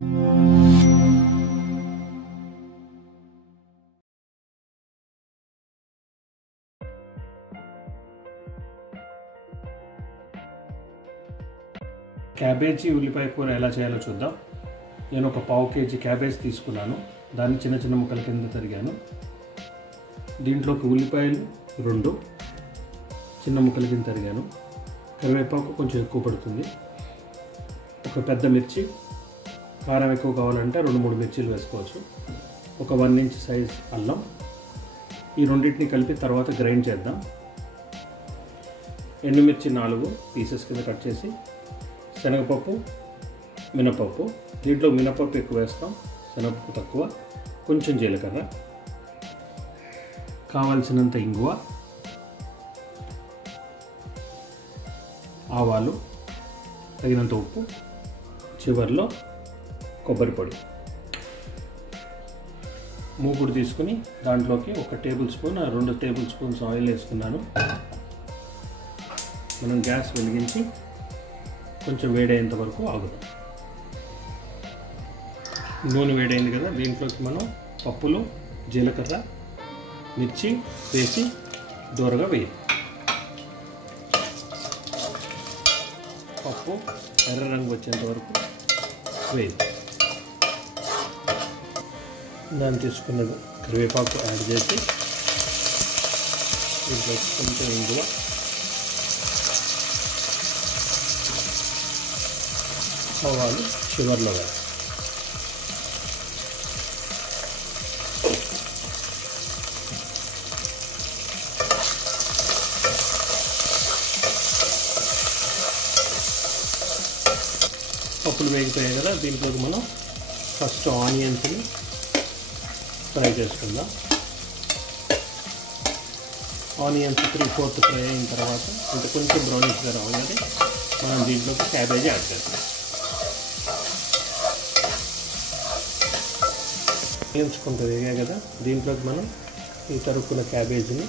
Cabbage ఉల్లిపాయ కూర ఎలా చేయాలో చూద్దాం. నేను ఒక పావు కేజీ క్యాబేజ్ తీసుకున్నాను. దాన్ని చిన్న చిన్న ముక్కల కింద తరిగాను. దీంట్లోకి ఉల్లిపాయలు 2 చిన్న ముక్కల కింద తరిగాను. కరివేపాకు కొంచెం ఎక్కువ పడుతుంది. ఒక పెద్ద మిర్చి, కారం ఎక్కువ కావాలంటే 2-3 మిర్చీలు వేసుకోవచ్చు. ఒక 1 ఇంచ్ సైజ్ అల్లం. ఈ రెండింటిని కలిపి తర్వాత గ్రైండ్ చేద్దాం. ఎండుమిర్చి 4 పీసెస్ కింద కట్ చేసి, శనగపప్పు, మినపప్పు. దీంట్లో మినపప్పు ఎక్కువ వేస్తాం, శనగపప్పు తక్కువ. కొంచెం జీలకర్ర, కావాల్సినంత ఇంగువ, ఆవాలు, తగినంత ఉప్పు, చివర్లో కొబ్బరి పొడి. మూకుడు తీసుకుని దాంట్లోకి 1 table spoon 2 table spoons oil వేసుకున్నాను. మనం గ్యాస్ వెలిగించి కొంచెం వేడయ్యేంత వరకు ఆగుదాం. నూనె వేడైంది కదా, దీంట్లోకి మనం పప్పులు, జీలకర్ర, మిర్చి వేసి దూరగా వేయాలి. పప్పు ఎర్ర రంగు వచ్చేంత వరకు వేయాలి. దాన్ని తీసుకున్న కరివేపాకు యాడ్ చేసి దీంట్లో కొంచెం ఇంగువ, ఆవాలు చివర్లో వేయాలి. పప్పులు వేగిపోయాయి కదా, దీంట్లోకి మనం ఫస్ట్ ఆనియన్స్ని ఫ్రై చేసుకుందాం. ఆనియన్స్ 3/4 ఫ్రై అయిన తర్వాత అంటే కొంచెం బ్రౌనిష్గా రావాలి. మనం దీంట్లోకి క్యాబేజీ యాడ్ చేస్తాం. ఆనియన్స్ కొంత వేగాయి కదా, దీంట్లోకి మనం ఈ తరుక్కున్న క్యాబేజీని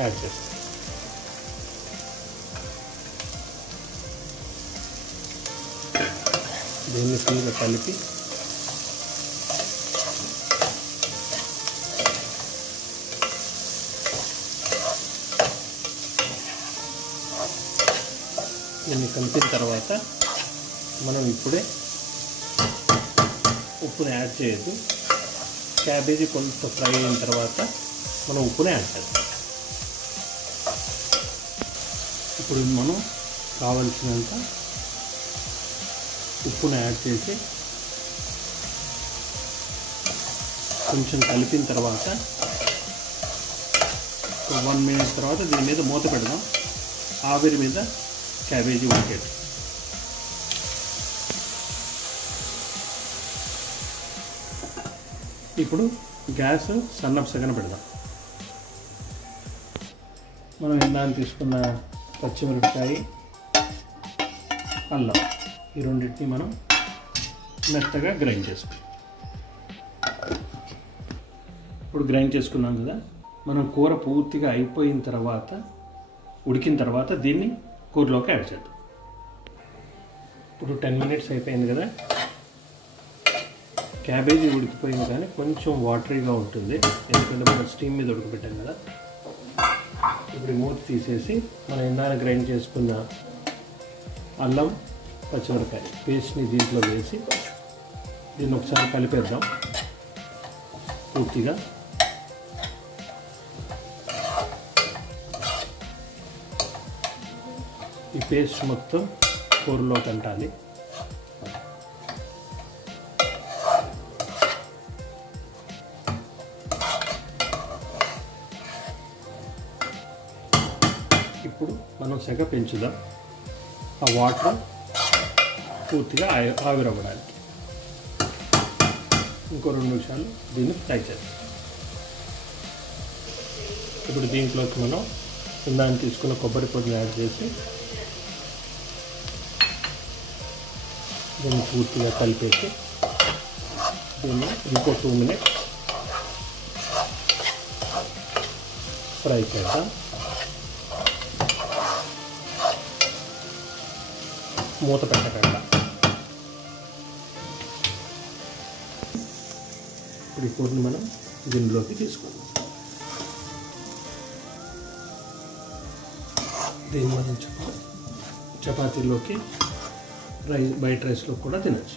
యాడ్ చేస్తాం. దీన్ని ఫుల్గా కలిపి దీన్ని కలిపిన తర్వాత మనం ఇప్పుడే ఉప్పుని యాడ్ చేయొద్దు. క్యాబేజీ కొంత ఫ్రై అయిన తర్వాత మనం ఉప్పుని యాడ్ చేద్దాం. ఇప్పుడు మనం కావలసినంత ఉప్పుని యాడ్ చేసి కొంచెం కలిపిన తర్వాత 1 మినిట్ తర్వాత దీని మీద మూత పెడదాం. ఆవిరి మీద క్యాబేజీ ఉడికేది. ఇప్పుడు గ్యాస్ సన్నపు సెగన పెడదాం. మనం ఇందాక తీసుకున్న పచ్చిమిరపకాయ, అల్లం, ఈ రెండింటిని మనం మెత్తగా గ్రైండ్ చేసుకుంటాం. ఇప్పుడు గ్రైండ్ చేసుకున్నాం కదా, మనం కూర పూర్తిగా అయిపోయిన తర్వాత, ఉడికిన తర్వాత దీన్ని కూరలోకి యాడ్ చేద్దాం. ఇప్పుడు 10 మినిట్స్ అయిపోయింది కదా, క్యాబేజీ ఉడికిపోయింది కానీ కొంచెం వాటరీగా ఉంటుంది, ఎందుకంటే మనం స్టీమ్ మీద ఉడకబెట్టాం కదా. ఇప్పుడు మూత తీసేసి మనం ఇందాక గ్రైండ్ చేసుకున్న అల్లం, పచ్చిమిరపకాయ పేస్ట్ని దీంట్లో వేసి దీన్ని ఒకసారి కలిపేద్దాం పూర్తిగా. ఈ పేస్ట్ మొత్తం కూరలో కంటాలి. ఇప్పుడు మనం సెగ పెంచుదాం, ఆ వాటర్ పూర్తిగా ఆవిరవ్వడానికి. ఇంకో 2 నిమిషాలు దీన్ని ఫ్రై చేద్దాం. ఇప్పుడు దీంట్లోకి మనం ఇందాక తీసుకున్న కొబ్బరి పొడిని యాడ్ చేసి దీన్ని పూర్తిగా కలిపేసి దీన్ని ఇంకో 2 మినిట్స్ ఫ్రై చేద్దాం. మూత పెట్టకుండా ఇప్పుడు ఈ కూరని మనం దీనిలోకి తీసుకుందాం. దీన్ని మనం చపాతీలోకి వైట్ రైస్లో కూడా తినచ్చు.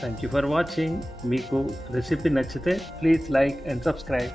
Thank you for watching. మీకు రెసిపీ నచ్చితే ప్లీజ్ లైక్ అండ్ సబ్స్క్రైబ్.